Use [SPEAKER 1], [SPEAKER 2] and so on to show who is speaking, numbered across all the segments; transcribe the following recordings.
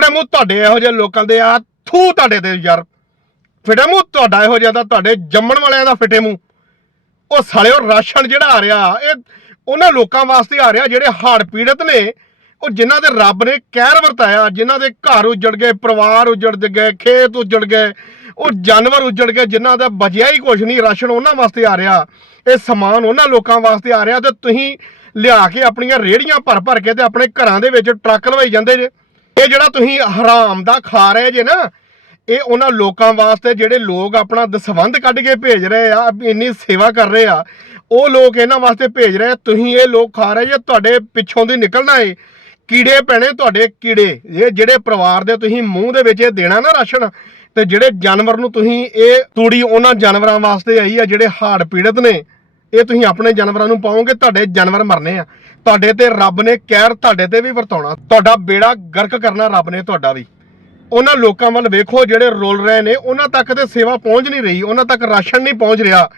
[SPEAKER 1] ਯਾਰ ਮੂੰਹ ਤੁਹਾਡੇ ਇਹੋ ਜਿਹੇ ਲੋਕਾਂ ਦੇ ਆ ਥੂ ਤੁਹਾਡੇ ਤੇ ਯਾਰ। ਫਿਟੇ ਮੂੰਹ ਤੁਹਾਡਾ ਇਹੋ ਜਿਹਾ ਤਾਂ ਤੁਹਾਡੇ ਜੰਮਣ ਵਾਲਿਆਂ ਦਾ ਫਿਟੇ ਮੂੰਹ। ਉਹ ਸਾਲਿਓ ਰਾਸ਼ਨ ਜਿਹੜਾ ਆ ਰਿਹਾ, ਇਹ ਉਹਨਾਂ ਲੋਕਾਂ ਵਾਸਤੇ ਆ ਰਿਹਾ ਜਿਹੜੇ ਹੜ੍ਹ ਪੀੜਤ ਨੇ। ਉਹ ਜਿਨ੍ਹਾਂ ਦੇ ਰੱਬ ਨੇ ਕਹਿਰ ਵਰਤਾਇਆ, ਜਿਨ੍ਹਾਂ ਦੇ ਘਰ ਉਜੜ ਗਏ, ਪਰਿਵਾਰ ਉਜੜ ਗਏ, ਖੇਤ ਉਜੜ ਗਏ, ਉਹ ਜਾਨਵਰ ਉਜੜ ਗਏ, ਜਿਨ੍ਹਾਂ ਦਾ ਬਚਿਆ ਹੀ ਕੁਝ ਨਹੀਂ, ਰਾਸ਼ਨ ਉਹਨਾਂ ਵਾਸਤੇ ਆ ਰਿਹਾ। ਇਹ ਸਮਾਨ ਉਹਨਾਂ ਲੋਕਾਂ ਵਾਸਤੇ ਆ ਰਿਹਾ ਤੇ ਤੁਸੀਂ ਲਿਆ ਕੇ ਆਪਣੀਆਂ ਰੇੜੀਆਂ ਭਰ ਭਰ ਕੇ ਤੇ ਆਪਣੇ ਘਰਾਂ ਦੇ ਵਿੱਚ ਟਰੱਕ ਲਵਾਈ ਜਾਂਦੇ ਜੇ। ਇਹ ਜਿਹੜਾ ਤੁਸੀਂ ਹਰਾਮ ਦਾ ਖਾ ਰਹੇ ਜੇ ਨਾ, ਇਹ ਉਹਨਾਂ ਲੋਕਾਂ ਵਾਸਤੇ ਜਿਹੜੇ ਲੋਕ ਆਪਣਾ ਦਸਵੰਧ ਕੱਢ ਕੇ ਭੇਜ ਰਹੇ ਆ ਇੰਨੀ ਸੇਵਾ ਕਰ ਰਹੇ ਆ, ਉਹ ਲੋਕ ਇਹਨਾਂ ਵਾਸਤੇ ਭੇਜ ਰਹੇ ਤੁਸੀਂ ਇਹ ਲੋਕ ਖਾ ਰਹੇ ਜੇ, ਤੁਹਾਡੇ ਪਿੱਛੋਂ ਦੀ ਨਿਕਲਣਾ ਏ। ਕੀੜੇ ਪੈਣੇ ਤੁਹਾਡੇ ਕੀੜੇ, ਇਹ ਜਿਹੜੇ ਪਰਿਵਾਰ ਦੇ ਤੁਸੀਂ ਮੂੰਹ ਦੇ ਵਿੱਚ ਇਹ ਦੇਣਾ ਨਾ ਰਾਸ਼ਨ, ਤੇ ਜਿਹੜੇ ਜਾਨਵਰ ਨੂੰ ਤੁਸੀਂ ਇਹ ਤੂੜੀ ਉਹਨਾਂ ਜਾਨਵਰਾਂ ਵਾਸਤੇ ਆਈ ਆ, ਜਿਹੜੇ ਹਾੜ ਪੀੜਤ ਨੇ। ਇਹ ਤੁਸੀਂ ਆਪਣੇ ਜਾਨਵਰਾਂ ਨੂੰ ਪਾਓਗੇ, ਤੁਹਾਡੇ ਜਾਨਵਰ ਮਰਨੇ ਆ। ਤੁਹਾਡੇ ਤੇ ਰੱਬ ਨੇ ਕਹਿਰ ਤੁਹਾਡੇ ਤੇ ਵੀ ਵਰਤਾਉਣਾ। ਤੁਹਾਡਾ ਬੇੜਾ ਗਰਕ ਕਰਨਾ ਰੱਬ ਨੇ ਤੁਹਾਡਾ ਵੀ। ਉਹਨਾਂ ਲੋਕਾਂ ਵੱਲ ਵੇਖੋ, ਜਿਹੜੇ ਰੋਲ ਰਹੇ ਨੇ, ਉਹਨਾਂ ਤੱਕ ਤੇ ਸੇਵਾ ਪਹੁੰਚ ਨਹੀਂ ਰਹੀ, ਉਹਨਾਂ ਤੱਕ ਰਾਸ਼ਨ ਨਹੀਂ ਪਹੁੰਚ ਰਿਹਾ।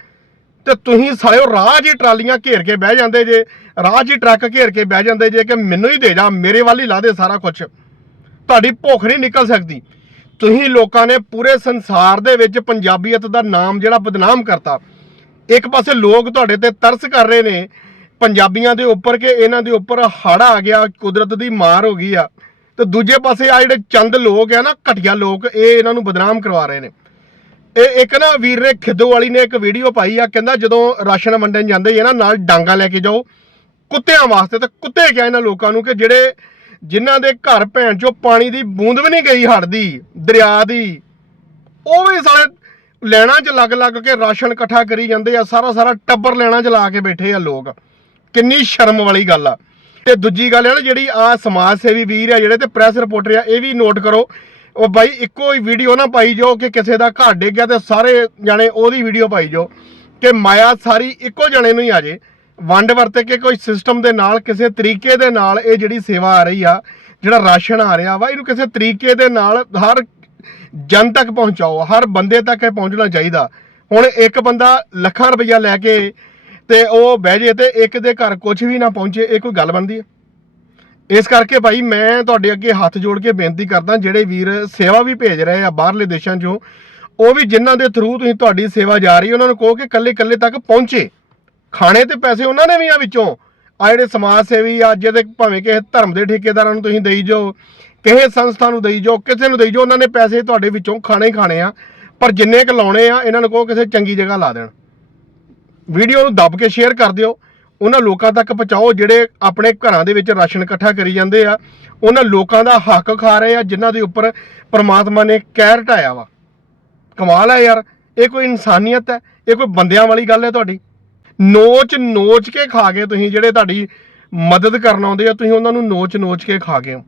[SPEAKER 1] ਤੇ ਤੁਸੀਂ ਸਾਲਿਓ ਰਾਹ 'ਚ ਟਰਾਲੀਆਂ ਘੇਰ ਕੇ ਬਹਿ ਜਾਂਦੇ ਜੇ ਰਾਹ 'ਚ ਟਰੱਕ ਘੇਰ ਕੇ ਬਹਿ ਜਾਂਦੇ ਜੇ ਕਿ ਮੈਨੂੰ ਹੀ ਦੇ ਜਾ, ਮੇਰੇ ਵੱਲ ਹੀ ਲਾ ਦੇ ਸਾਰਾ ਕੁਝ ਤੁਹਾਡੀ ਭੁੱਖ ਨਹੀਂ ਨਿਕਲ ਸਕਦੀ। ਤੁਸੀਂ ਲੋਕਾਂ ਨੇ ਪੂਰੇ ਸੰਸਾਰ ਦੇ ਵਿੱਚ ਪੰਜਾਬੀਅਤ ਦਾ ਨਾਮ ਜਿਹੜਾ ਬਦਨਾਮ ਕਰਤਾ। ਇੱਕ ਪਾਸੇ ਲੋਕ ਤੁਹਾਡੇ ਤੇ ਤਰਸ ਕਰ ਰਹੇ ਨੇ, ਪੰਜਾਬੀਆਂ ਦੇ ਉੱਪਰ ਕਿ ਇਹਨਾਂ ਦੇ ਉੱਪਰ ਹੜ ਆ ਗਿਆ, ਕੁਦਰਤ ਦੀ ਮਾਰ ਹੋ ਗਈ ਆ। ਤੇ ਦੂਜੇ ਪਾਸੇ ਆ ਜਿਹੜੇ ਚੰਦ ਲੋਕ ਆ ਨਾ, ਘਟੀਆ ਲੋਕ, ਇਹ ਇਹਨਾਂ ਨੂੰ ਬਦਨਾਮ ਕਰਵਾ ਰਹੇ ਨੇ। ਇਹ ਇੱਕ ਨਾ ਵੀਰ ਨੇ ਖਿੱਦੋ ਵਾਲੀ ਨੇ ਇੱਕ ਵੀਡੀਓ ਪਾਈ ਆ, ਕਹਿੰਦਾ ਜਦੋਂ ਰਾਸ਼ਨ ਵੰਡਣ ਜਾਂਦੇ ਆ ਨਾ, ਨਾਲ ਡਾਂਗਾ ਲੈ ਕੇ ਜਾਓ। ਕੁੱਤਿਆਂ ਵਾਸਤੇ ਤੇ ਕੁੱਤੇ ਕਿਹਾ ਇਹਨਾਂ ਲੋਕਾਂ ਨੂੰ ਕਿ ਜਿਹੜੇ ਜਿਨ੍ਹਾਂ ਦੇ ਘਰ ਭੈਣ ਚੋਂ ਪਾਣੀ ਦੀ ਬੂੰਦ ਵੀ ਨਹੀਂ ਗਈ ਹੜਦੀ ਦਰਿਆ ਦੀ, ਉਹ ਵੀ ਸਾਲੇ ਲੈਣਾ 'ਚ ਲੱਗ ਲੱਗ ਕੇ ਰਾਸ਼ਨ ਇਕੱਠਾ ਕਰੀ ਜਾਂਦੇ ਆ, ਸਾਰਾ ਸਾਰਾ ਟੱਬਰ ਲੈਣਾ 'ਚ ਲਾ ਕੇ ਬੈਠੇ ਆ ਲੋਕ। ਕਿੰਨੀ ਸ਼ਰਮ ਵਾਲੀ ਗੱਲ ਆ। ਤੇ ਦੂਜੀ ਗੱਲ ਹੈ ਨਾ ਜਿਹੜੀ ਆ ਸਮਾਜ ਸੇਵੀ ਵੀਰ ਆ, ਜਿਹੜੇ ਤੇ ਪ੍ਰੈਸ ਰਿਪੋਰਟਰ ਆ, ਇਹ ਵੀ ਨੋਟ ਕਰੋ। ਉਹ ਬਾਈ, ਇੱਕੋ ਹੀ ਵੀਡੀਓ ਨਾ ਪਾਈ ਜਾਓ ਕਿ ਕਿਸੇ ਦਾ ਘਰ ਡਿੱਗ ਗਿਆ ਤੇ ਸਾਰੇ ਜਾਣੇ ਉਹਦੀ ਵੀਡੀਓ ਪਾਈ ਜਾਓ ਕਿ ਮਾਇਆ ਸਾਰੀ ਇੱਕੋ ਜਣੇ ਨੂੰ ਹੀ ਆ ਜੇ। ਵੰਡ ਵਰਤ ਕੇ ਕੋਈ ਸਿਸਟਮ ਦੇ ਨਾਲ, ਕਿਸੇ ਤਰੀਕੇ ਦੇ ਨਾਲ ਇਹ ਜਿਹੜੀ ਸੇਵਾ ਆ ਰਹੀ ਆ, ਜਿਹੜਾ ਰਾਸ਼ਨ ਆ ਰਿਹਾ ਵਾ, ਇਹਨੂੰ ਕਿਸੇ ਤਰੀਕੇ ਦੇ ਨਾਲ ਹਰ ਜਨ ਤੱਕ ਪਹੁੰਚਾਓ, ਹਰ ਬੰਦੇ ਤੱਕ ਇਹ ਪਹੁੰਚਣਾ ਚਾਹੀਦਾ। ਹੁਣ ਇੱਕ ਬੰਦਾ ਲੱਖਾਂ ਰੁਪਈਆ ਲੈ ਕੇ ਤੇ ਉਹ ਬਹਿ ਜੇ ਤੇ ਇੱਕ ਦੇ ਘਰ ਕੁਝ ਵੀ ਨਾ ਪਹੁੰਚੇ, ਇਹ ਕੋਈ ਗੱਲ ਬਣਦੀ ਹੈ? ਇਸ ਕਰਕੇ ਭਾਈ ਮੈਂ ਤੁਹਾਡੇ ਅੱਗੇ ਹੱਥ ਜੋੜ ਕੇ ਬੇਨਤੀ ਕਰਦਾ, ਜਿਹੜੇ ਵੀਰ ਸੇਵਾ ਵੀ ਭੇਜ ਰਹੇ ਆ ਬਾਹਰਲੇ ਦੇਸ਼ਾਂ 'ਚੋਂ, ਉਹ ਵੀ ਜਿਨ੍ਹਾਂ ਦੇ ਥਰੂ ਤੁਸੀਂ ਤੁਹਾਡੀ ਸੇਵਾ ਜਾ ਰਹੀ, ਉਹਨਾਂ ਨੂੰ ਕਹੋ ਕਿ ਕੱਲੇ ਕੱਲੇ ਤੱਕ ਪਹੁੰਚੇ। ਖਾਣੇ ਤੇ ਪੈਸੇ ਉਹਨਾਂ ਨੇ ਵੀ ਆ ਵਿੱਚੋਂ। ਆ ਜਿਹੜੇ ਸਮਾਜ ਸੇਵੀ ਆ ਜਿਹਦੇ ਭਾਵੇਂ ਕਿਸੇ ਧਰਮ ਦੇ ਠੇਕੇਦਾਰਾਂ ਨੂੰ ਤੁਸੀਂ ਦੇਈ ਜਾਓ, ਕਿਸੇ ਸੰਸਥਾ ਨੂੰ ਦੇਈ ਜਾਓ, ਕਿਸੇ ਨੂੰ ਦੇਈ ਜਾਓ, ਉਹਨਾਂ ਨੇ ਪੈਸੇ ਤੁਹਾਡੇ ਵਿੱਚੋਂ ਖਾਣੇ ਹੀ ਖਾਣੇ ਆ, ਪਰ ਜਿੰਨੇ ਕੁ ਲਾਉਣੇ ਆ, ਇਹਨਾਂ ਨੂੰ ਕਹੋ ਕਿਸੇ ਚੰਗੀ ਜਗ੍ਹਾ ਲਾ ਦੇਣ। ਵੀਡੀਓ ਨੂੰ ਦੱਬ ਕੇ ਸ਼ੇਅਰ ਕਰ ਦਿਓ, ਉਹਨਾਂ ਲੋਕਾਂ ਤੱਕ ਪਹੁੰਚਾਓ ਜਿਹੜੇ ਆਪਣੇ ਘਰਾਂ ਦੇ ਵਿੱਚ ਰਾਸ਼ਨ ਇਕੱਠਾ ਕਰੀ ਜਾਂਦੇ ਆ, ਉਹਨਾਂ ਲੋਕਾਂ ਦਾ ਹੱਕ ਖਾ ਰਹੇ ਆ, ਜਿਨ੍ਹਾਂ ਦੇ ਉੱਪਰ ਪ੍ਰਮਾਤਮਾ ਨੇ ਕਹਿਰ ਢਾਇਆ ਵਾ। ਕਮਾਲ ਹੈ ਯਾਰ, ਇਹ ਕੋਈ ਇਨਸਾਨੀਅਤ ਹੈ, ਇਹ ਕੋਈ ਬੰਦਿਆਂ ਵਾਲੀ ਗੱਲ ਹੈ ਤੁਹਾਡੀ। ਨੋਚ ਨੋਚ ਕੇ ਖਾ ਗਏ ਤੁਸੀਂ ਜਿਹੜੇ ਤੁਹਾਡੀ ਮਦਦ ਕਰਨ ਆਉਂਦੇ ਆ, ਤੁਸੀਂ ਉਹਨਾਂ ਨੂੰ ਨੋਚ ਨੋਚ ਕੇ ਖਾ ਗਏ ਹੋ।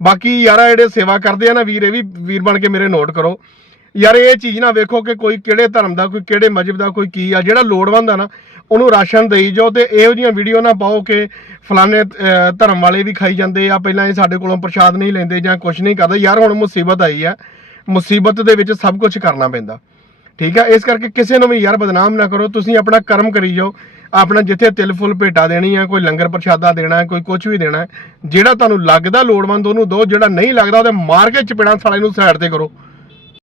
[SPEAKER 1] ਬਾਕੀ ਯਾਰਾ, ਜਿਹੜੇ ਸੇਵਾ ਕਰਦੇ ਆ ਨਾ ਵੀਰ, ਇਹ ਵੀ ਵੀਰ ਬਣ ਕੇ ਮੇਰੇ ਨੋਟ ਕਰੋ। ਯਾਰ, ਇਹ ਚੀਜ਼ ਨਾ ਵੇਖੋ ਕਿ ਕੋਈ ਕਿਹੜੇ ਧਰਮ ਦਾ, ਕੋਈ ਕਿਹੜੇ ਮਜਹਬ ਦਾ, ਕੋਈ ਕੀ ਆ, ਜਿਹੜਾ ਲੋੜਵੰਦ ਆ ਨਾ, ਉਹਨੂੰ ਰਾਸ਼ਨ ਦੇਈ ਜਾਓ ਤੇ ਇਹੋ ਜੀਆਂ ਵੀਡੀਓ ਨਾ ਪਾਓ ਕਿ ਫਲਾਣੇ ਧਰਮ ਵਾਲੇ ਵੀ ਖਾਈ ਜਾਂਦੇ ਆ, ਪਹਿਲਾਂ ਇਹ ਸਾਡੇ ਕੋਲੋਂ ਪ੍ਰਸ਼ਾਦ ਨਹੀਂ ਲੈਂਦੇ ਜਾਂ ਕੁਝ ਨਹੀਂ ਕਰਦੇ। ਯਾਰ, ਹੁਣ ਮੁਸੀਬਤ ਆਈ ਆ। ਮੁਸੀਬਤ ਦੇ ਵਿੱਚ ਸਭ ਕੁਝ ਕਰਨਾ ਪੈਂਦਾ। ਠੀਕ ਆ? ਇਸ ਕਰਕੇ ਕਿਸੇ ਨੂੰ ਵੀ ਯਾਰ ਬਦਨਾਮ ਨਾ ਕਰੋ, ਤੁਸੀਂ ਆਪਣਾ ਕਰਮ ਕਰੀ ਜਾਓ। ਆਪਣਾ ਜਿੱਥੇ ਤਿਲ ਫੁੱਲ ਭੇਟਾ ਦੇਣੀ ਆ, ਕੋਈ ਲੰਗਰ ਪ੍ਰਸ਼ਾਦਾ ਦੇਣਾ, ਕੋਈ ਕੁਝ ਵੀ ਦੇਣਾ, ਜਿਹੜਾ ਤੁਹਾਨੂੰ ਲੱਗਦਾ ਲੋੜਵੰਦ ਉਹਨੂੰ ਦਿਓ ਜਿਹੜਾ ਨਹੀਂ ਲੱਗਦਾ ਉਹਦੇ ਮਾਰ ਕੇ ਚਪੇੜਾਂ ਸਾਲੇ ਨੂੰ ਸਾਈਡ ਤੇ ਕਰੋ।